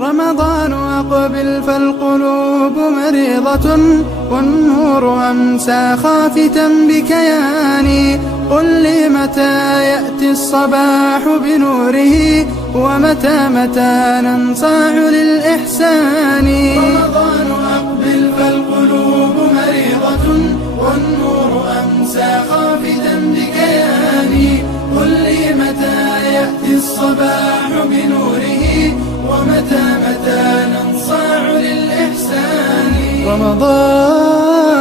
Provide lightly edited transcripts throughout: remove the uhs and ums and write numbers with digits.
رمضان أقبل فالقلوب مريضة، والنور أمسى خافتا بكياني. قل لي متى يأتي الصباح بنوره، ومتى ننصاع للإحسان. رمضان أقبل فالقلوب مريضة، والنور أمسى خافتا بكياني. قل لي متى يأتي الصباح بنوره، ومتى ننصاع للإحسان. رمضان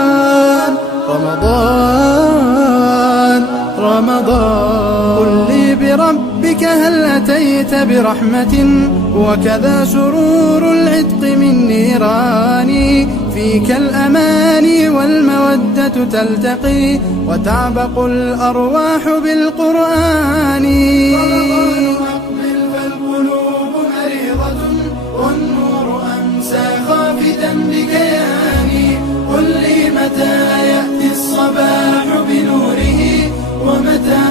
رمضان رمضان، قل لي بربك هل أتيت برحمة، وكذا سرور العتق من نيران. فيك الأماني والمودة تلتقي، وتعبق الأرواح بالقرآن. والنور أمسى خافتا بكياني. قل لي متى يأتي الصباح بنوره، ومتى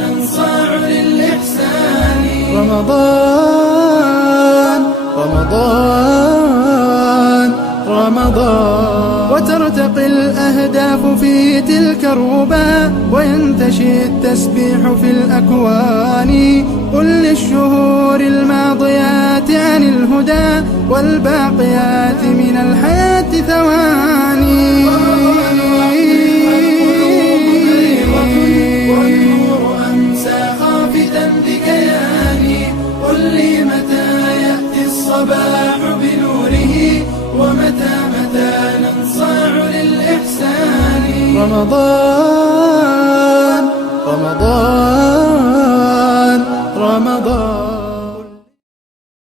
ننصاع للإحسان. رمضان رمضان رمضان، وترتقي الأهداف في تلك الربا، وينتشي التسبيح في الأكوان. قل للشهور الماضيات عن الهدى، والباقيات من الحياة ثواني. والنور أمسى خافتا بكياني. قل لي متى يأتي الصباح بنوره، ومتى ننصاع للإحسان. رمضان رمضان